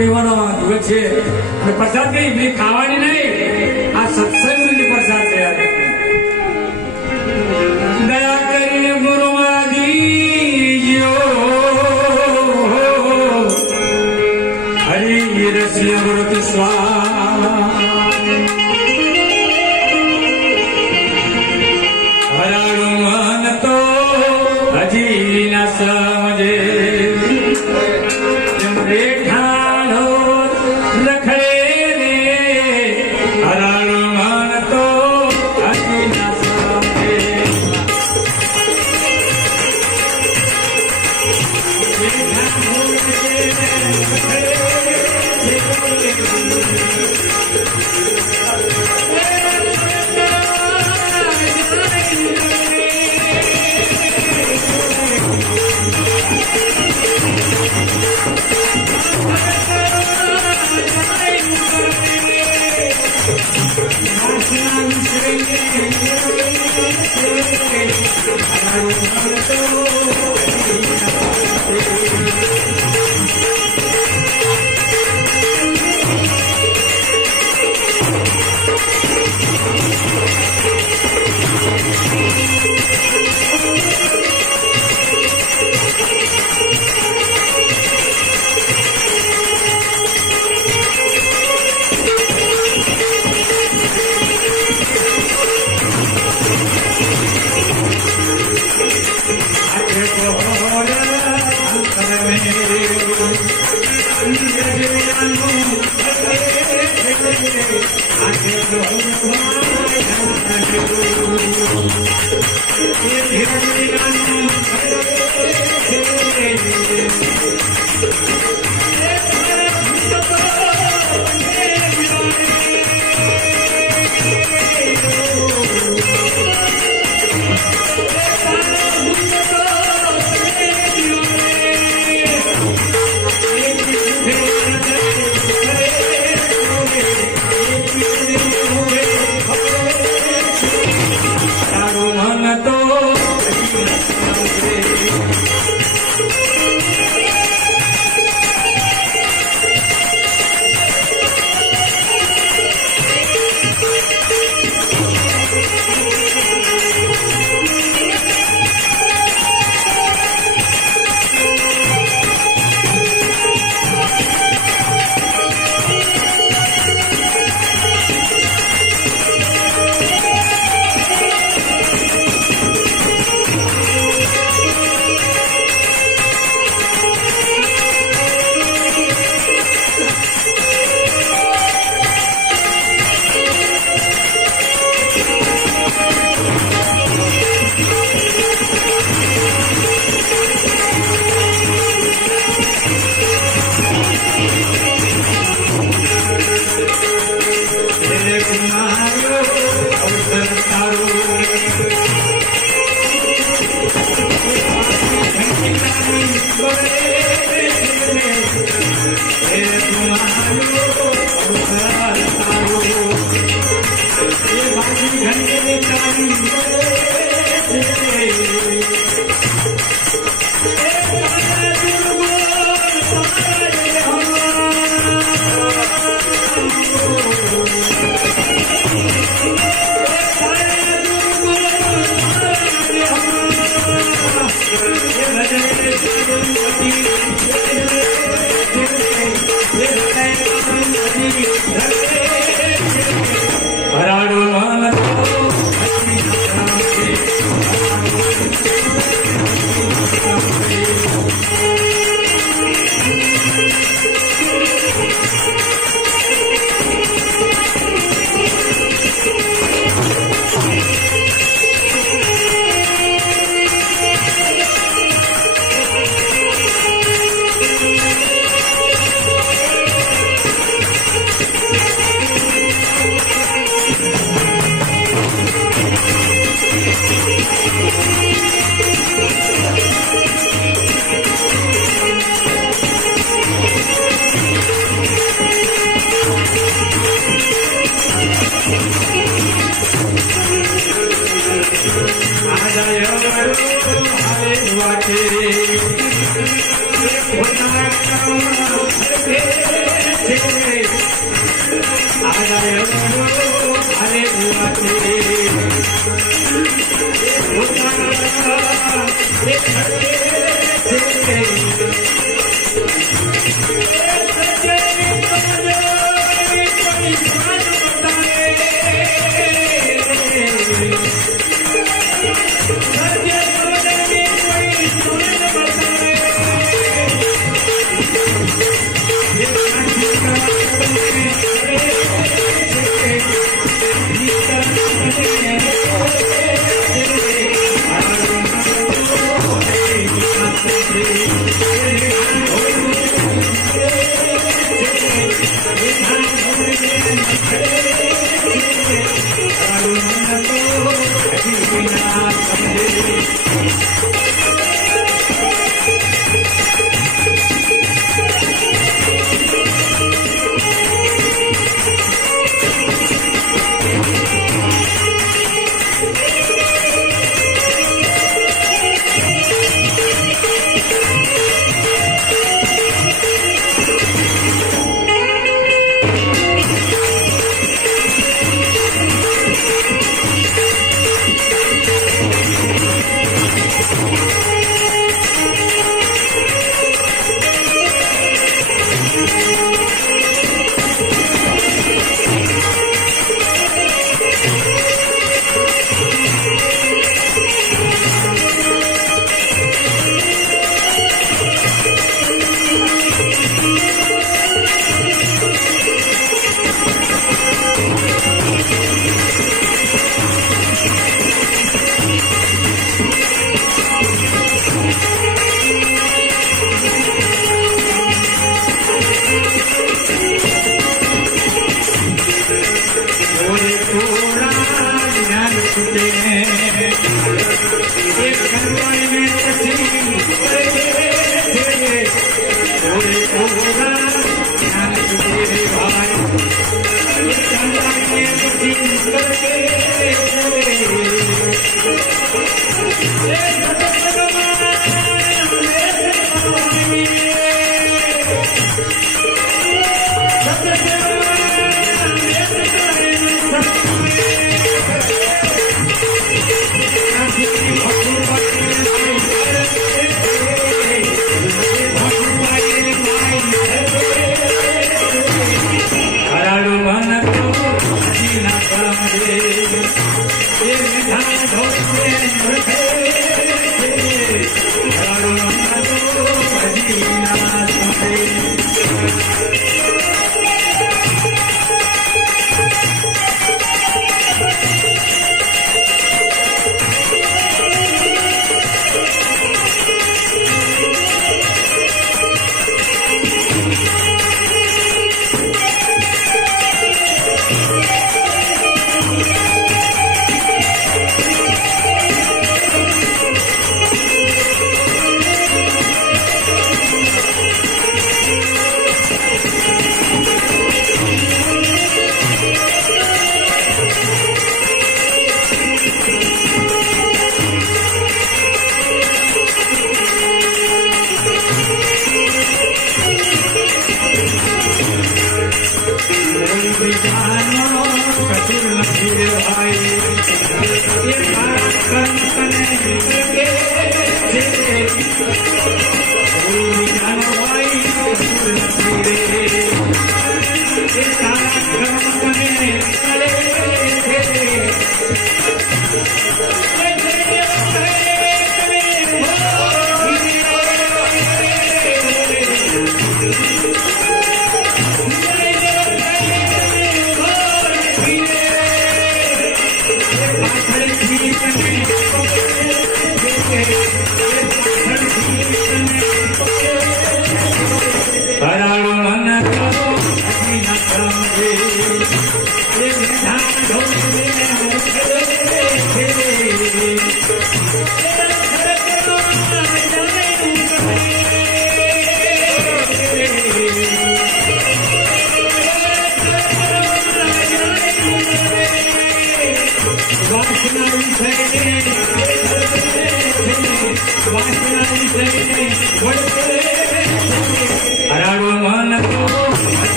પૂર્ણિમાનો દિવસ છે અને પ્રસાદ કઈ મેં ખાવાની નહીં, આ સત્સંગની પ્રસાદ છે. દયા કરીને ગુરુમાં દીજો હરિ રસિય ગુરુ સ્વામી હરાણું મન તો હજી ના સમજે રેખાનો રખડે રે હરાણું મન તો હજી ના સમજે હરાણું મન તો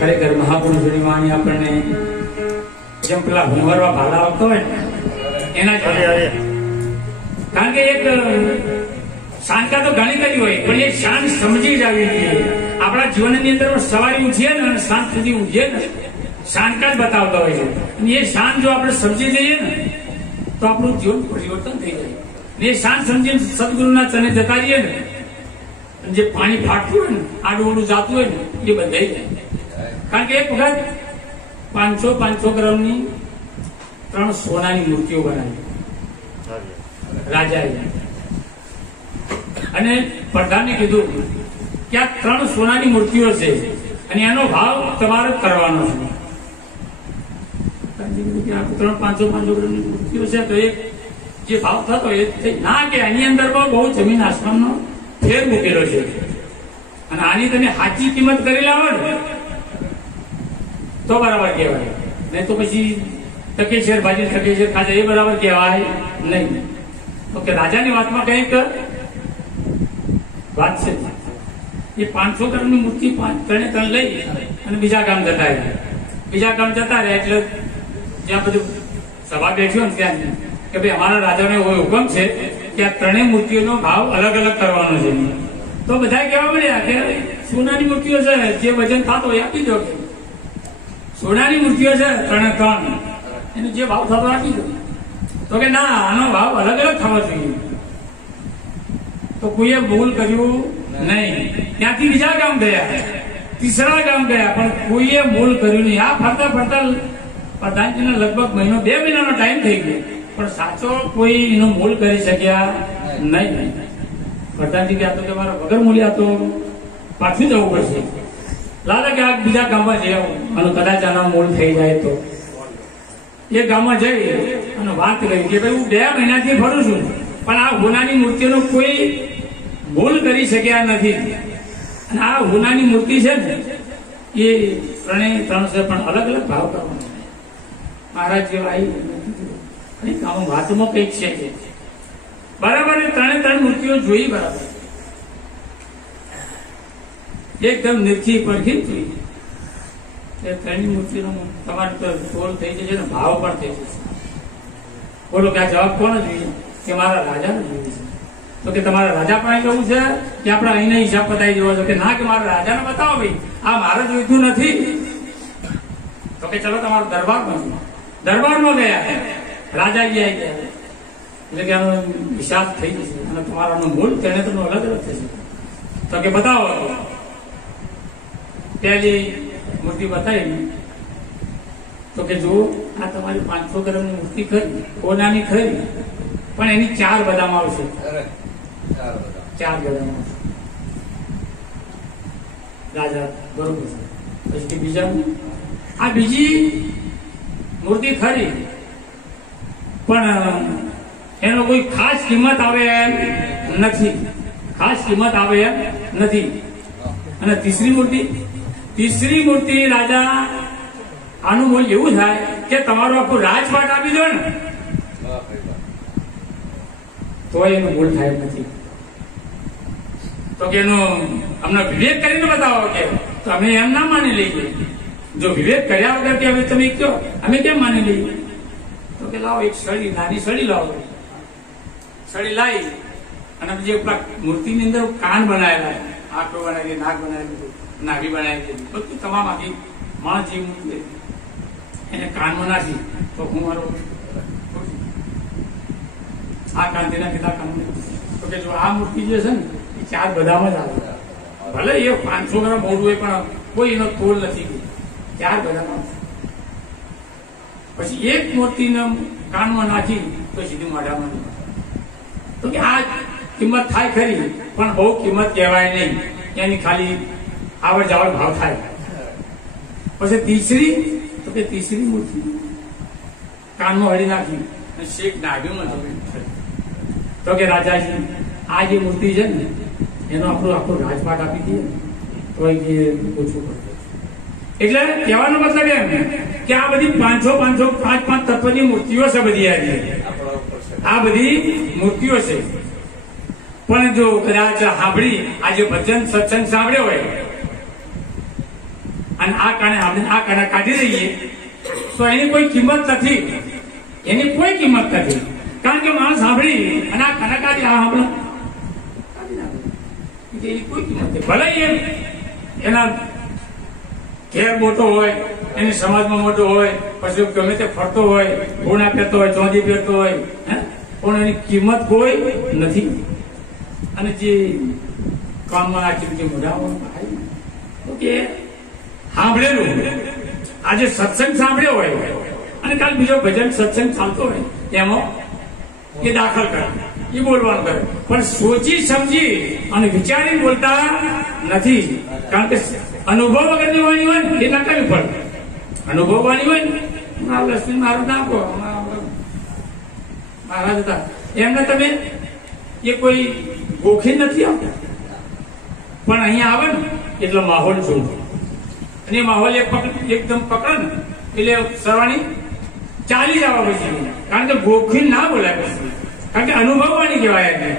ખરેખર મહાપુરુષોની વાણી આપણને જેમ પેલા હુંવરવા ભાલા આવતો હોય ને એના કારણ કે એક શાંતા તો ઘણી કરી હોય પણ એ શાંત સમજી જ આવી જોઈએ. આપણા જીવનની અંદર સવારે ઉઠીએ ને અને સાંજ સુધી ઊંઘીએ ને શાંતા જ બતાવતા હોય છે. અને એ શાંત જો આપણે સમજી જઈએ ને તો આપણું જીવન પરિવર્તન થઈ જાય. એ શાંત સમજીને સદગુરુના ચરણે જતા રહીએ ને જે પાણી ફાટતું હોય ને આડું ઓડું જાતું હોય ને એ બંધાઈ જાય. કારણ કે એક વખત 500 ગ્રામની 3 સોનાની મૂર્તિઓ બનાવી રાજાએ અને પ્રધાને કીધું કે આ 3 સોનાની મૂર્તિઓ છે અને એનો ભાવ તમારે કરવાનો છે. 500 ગ્રામની મૂર્તિઓ છે તો એક જે ભાવ થતો એ ના કે આની અંદર બહુ જમીન આસમાનનો ફેર મૂકેલો છે અને આની તમે સાચી કિંમત કરી લાવો ને તો બરાબર કહેવાય, નહીં તો પછી ટકે શેર ભાજી ટકે શેર ખાધા એ બરાબર કહેવાય નહીં. તો કે રાજાની વાતમાં કંઈક વાત છે. એ 500 ગ્રામની મૂર્તિ 3 લઈ અને બીજા ગામ જતા રહ્યા એટલે જ્યાં બધું સભા બેઠ્યો ને ત્યાં કે ભાઈ અમારા રાજાનો એવો હુકમ છે કે આ 3 મૂર્તિઓનો ભાવ અલગ અલગ કરવાનો છે. તો બધા કહેવા મળ્યા કે સોનાની મૂર્તિઓ છે જે વજન થતો હોય આપી દો. સોનાની મૂર્તિઓ છે 3 એનો જે ભાવ થતો આપી દો. તો કે ના આનો ભાવ અલગ અલગ થવો જોઈએ. તો કોઈએ ભૂલ કર્યું નહીં. ત્યાંથી બીજા ગામ ગયા, ત્રીસરા ગામ ગયા પણ કોઈએ ભૂલ કર્યું નહીં. આ ફરતા પ્રધાનજીને લગભગ 2 મહિનાનો ટાઈમ થઈ ગયો પણ સાચો કોઈ એનો મૂલ કરી શક્યા નહીં. પ્રધાનજી ગયા તો કે મારા વગર મૂલ્યા તો પાછું જવું પડશે. લાગે કે આ બીજા ગામમાં જઈ આવું અને કદાચ આના મૂળ થઈ જાય તો એ ગામમાં જઈ અને વાત કરી કે ભાઈ હું 2 મહિનાથી ફરું છું પણ આ હોનાની મૂર્તિનો કોઈ ભૂલ કરી શક્યા નથી. અને આ હોનાની મૂર્તિ છે ને એ 3 છે પણ અલગ અલગ ભાવ કરવાનો. મહારાજ જેવા આવી વાતમાં કઈક છે બરાબર. 3 મૂર્તિઓ જોઈ બરાબર એકદમ નિરખી પરખી જોઈ. 3 મૂર્તિનો તમારે તો તોલ થઈ જશે ને ભાવ પણ થઈ જશે. બોલો કે આ જવાબ કોણ જોઈએ? કે મારા રાજાને જોઈએ છે. તો કે તમારા રાજા પણ કેવું છે કે આપણે અહીંના હિસાબ બતાવી દેવો છો? કે ના કે મારા રાજાને બતાવો ભાઈ, આ મારે જોઈતું નથી. તો કે ચલો તમારો દરબારમાં ગયા. રાજાજી આવી ગયા એટલે કે આનો હિસાબ થઈ જશે અને તમારાનો મૂળ તેને તો અલગ અલગ થશે. તો કે બતાવો. પહેલી મૂર્તિ બતાવી તો કે જુઓ આ તમારી 500 ગ્રામની મૂર્તિ ખરી, કોનાની ખરી પણ એની 4 બદામ આવશે. 4 બદામ આવશે. રાજા બરોબર છે. પછી બીજા આ બીજી મૂર્તિ ખરી પણ એનો કોઈ ખાસ કિંમત આવે એમ નથી. અને ત્રીસરી મૂર્તિ રાજા આનું મૂલ્ય એવું થાય કે તમારું આખું રાજપાટ આપી દો ને તો એનું મૂળ થાય નથી. તો કે એનો અમને વિવેક કરીને બતાવો કે તો અમે એમ ના માની લઈએ. જો વિવેક કર્યા વગર કે હવે તમે કહો અમે કેમ માની લઈએ? તો કે લાવો એક નાની સળી લાવો. સળી લાવી અને જે મૂર્તિની અંદર કાન બનાવેલા, આંખો બનાવી, નાક બનાવી, નાભી બનાવી, બધું તમામ આખી માણસ જે મૂર્તિ એને કાનમાં નાખી તો હું મારો આ કાન તેના પિતા કાન. તો કે જો આ મૂર્તિ જે છે ને એ 4 બધામાં જ આવે. ભલે એ 500 ગ્રામ મોડું હોય પણ કોઈ એનો તોલ નથી. 4 બધામાં. પછી એક મૂર્તિને કાનમાં નાખી તો સીધી માઢામાં. તો કે આ કિંમત થાય ખરી પણ બહુ કિંમત કહેવાય નહીં. એની ખાલી આવડ જાવડ ભાવ થાય. પછી ત્રીસરી મૂર્તિ કાનમાં હળી નાખી અને શેખ નાભીમાં તો કે રાજાજી આ જે મૂર્તિ છે ને એનો આપણો આખો રાજપાટ આપી દઈએ તો એ ઓછું પડે. એટલે કહેવાનો મતલબ એમ કે આ બધી 500 5 તત્વની મૂર્તિઓ છે. બધી આ બધી મૂર્તિઓ છે. પણ જો કદાચ સાંભળી આજે ભજન સત્સંગ સાંભળ્યો હોય અને આ કાને આપણે આ કાને કાઢી દઈએ તો એની કોઈ કિંમત નથી, એની કોઈ કિંમત નથી. કારણ કે માણસ સાંભળી અને આ કાને કાઢી આ સાંભળો એની કોઈ કિંમત નથી. ભલે એના ઘેર મોટો હોય, એની સમાજમાં મોટો હોય, પછી ગમે તે ફરતો હોય, ઘોડા પહેરતો હોય, ચોંધી પહેરતો હોય, પણ એની કિંમત કોઈ નથી. અને જે કામમાં નાખી જે મોઢા કે સાંભળેલું આજે સત્સંગ સાંભળ્યો હોય અને કાલ બીજો ભજન સત્સંગ ચાલતો હોય એમાં એ દાખલ કરે, એ બોલવાનું કરે, પણ સોચી સમજી અને વિચારી બોલતા નથી. કારણ કે અનુભવ વગરની વાણી હોય ને એ નકામી પડે. અનુભવ વાણી હોય ને મારું લક્ષ્મી મારું નાખો મહારાજ હતા એમને તમે એ કોઈ ગોખી નથી આવતા, પણ અહીંયા આવે ને એટલે માહોલ જોવો અને એ માહોલ એકદમ પકડે ને એટલે સરવાણી ચાલી જવા પછી. કારણ કે ગોખી ના બોલાય પછી, કારણ કે અનુભવવાની કહેવાય એટલે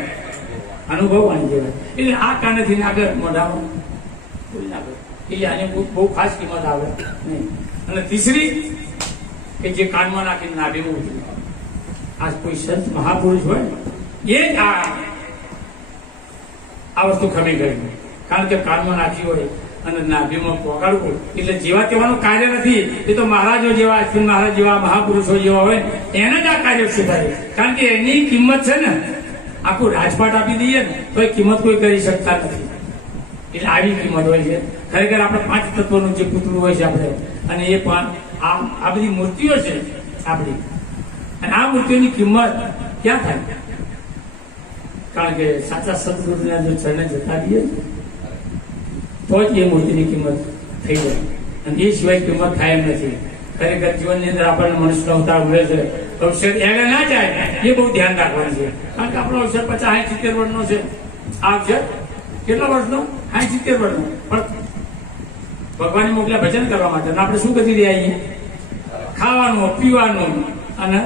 અનુભવવાની કહેવાય. એટલે આ કાનેથી આગળ મોઢામાં બોલી નાખે એટલે આને બહુ ખાસ કિંમત આવે નહીં. અને ત્રીસરી કે જે કાનમાં નાખીને નાભીમાં ઉતરી આ કોઈ સંત મહાપુરુષ હોય એ જ આ વસ્તુ ખમી ગઈ. કારણ કે કાનમાં નાખી હોય અને નાભીમાં પોગાડવું એટલે જેવા તેવાનું કાર્ય નથી. એ તો મહારાજો જેવા અશ્વિન મહારાજ જેવા મહાપુરુષો જેવા હોય એને જ આ કાર્ય સુધારે. કારણ કે એની કિંમત છે ને આખું રાજપાટ આપી દઈએ ને તો એ કિંમત કોઈ કરી શકતા નથી. એટલે આવી કિંમત હોય છે. ખરેખર આપણે પાંચ તત્વોનું જે પૂતળું હોય છે આપણે, અને એ આ બધી મૂર્તિઓ છે આપણી, અને આ મૂર્તિઓની કિંમત ક્યાં થાય? કારણ કે સાચા સદગુરુના જો ચરણે જતા રહીએ તો જ એ મૂર્તિની કિંમત થઈ જાય, અને એ સિવાય કિંમત થાય એમ નથી. ખરેખર જીવનની અંદર આપણને મનુષ્ય અવતાર મળે છે, અવસર એને ના જાય એ બહુ ધ્યાન રાખવાનું છે. કારણ કે આપણો અવસર 50-70 વર્ષનો છે. આ અવસર કેટલા વર્ષનો? 70 વર્ષનો. પણ ભગવાન મોકલ્યા ભજન કરવા માટે, આપણે શું કરી રહ્યા છીએ? ખાવાનું, પીવાનું અને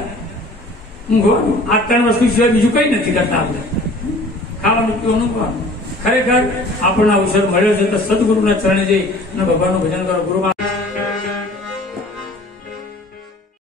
ઊંઘવાનું. આ 3 વસ્તુ સિવાય બીજું કઈ નથી કરતા આપણે. ખાવાનું, પીવાનું, ઊંઘવાનું. ખરેખર આપણને અવસર મળ્યો છે તો સદગુરુના ચરણે જઈ અને ભગવાનનું ભજન કરો. ગુરુ